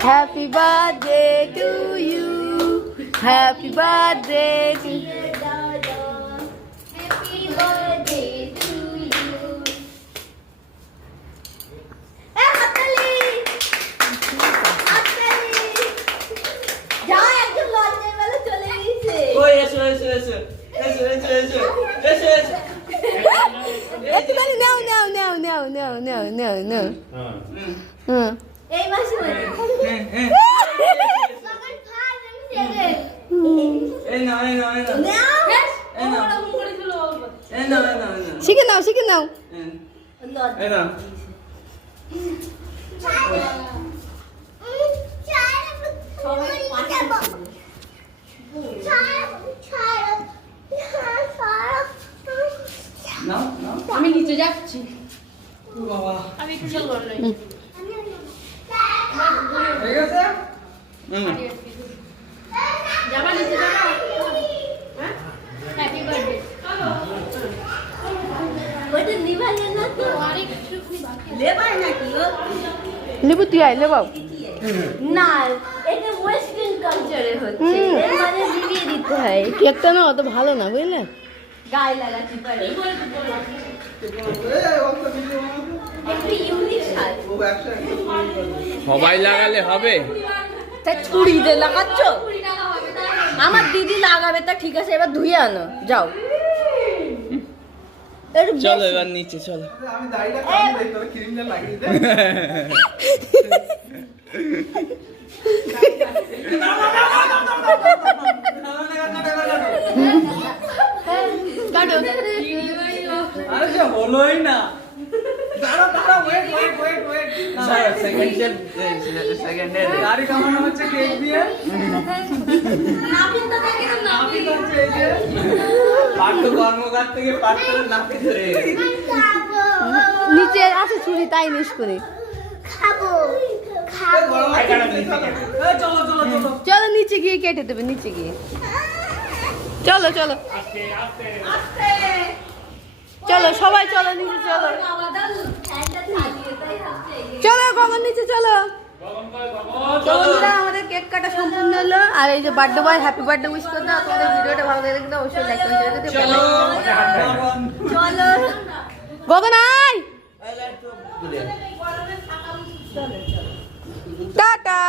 Happy birthday to you. Happy birthday to you. Happy birthday to you. হাততালি হাততালি যাও একজন লজ্জার বেলা চলে গেছে ওই এসো এসো এসো এসো এসো এসো এসো এসো একটুখানি নাও নাও নাও নাও নাও নাও নাও নাও হুম এই মাসে মানে এই নাও এই নাও এই নাও এই নাও এই নাও এই নাও শিখে নাও শিখে নাও এই নাও নাও নাও আমি নিচে যাচ্ছি ও বাবা আমি একটু চলবো না ঠিক আছে যাবা নিচে যাবা হ্যাঁ হ্যাপি বার্থডে ওটা নিভালে না তো অনেক কিছু বাকি লেবাই নাকি ও লেবু তুই আয় লেবাও না এটা ওয়েস্টার্ন কালচারে হচ্ছে এর মানে লিভিয়ে দিতে হয় কেকটা না অত ভালো না বুঝলে গায়ে লাগাতে পারে একটু ইউনিক স্বাদ সবাই লাগালে হবে তা ছুরি দিয়ে লাগাচ্ছ আমার দিদি লাগাবে তা ঠিক আছে এবার ধুয়ে আনো যাও একটু চলো এবার নিচে চলো আমি দাড়িটা কাটিয়ে দেই তোরা ক্রিমটা লাগিয়ে দে কাটো আরে যে হলোই না দাঁড়া দাঁড়া ওয়েট ওয়েট ওয়েট ওয়েট সেকেন্ডে গাড়ি কামানো হচ্ছে কেক দিয়ে নাপিত দেখে না নাপিত হচ্ছে এই যে পার্থ কর্মকার থেকে পার্থের নাপিত ধরে নিচে আছে ছুরি তাই নিস করে খাবো খাবো চলো চলো চলো চলো নিচে গিয়ে কেটে দেবে নিচে গিয়ে চলো চলো চলো সবাই চলো নিচে চলো আমাদের ফ্যানটা চালিয়ে তাই হচ্ছে চলো গগন নিচে চলো তো বন্ধুরা আমাদের কেক কাটা সম্পূর্ণ হলো আর এই যে birthday boy happy birthday wish করতে তোমাদের ভিডিওটা ভালো লাগে কিন্তু অবশ্যই লাইক করে শেয়ার করতে চলো চলো গগন আয় টাটা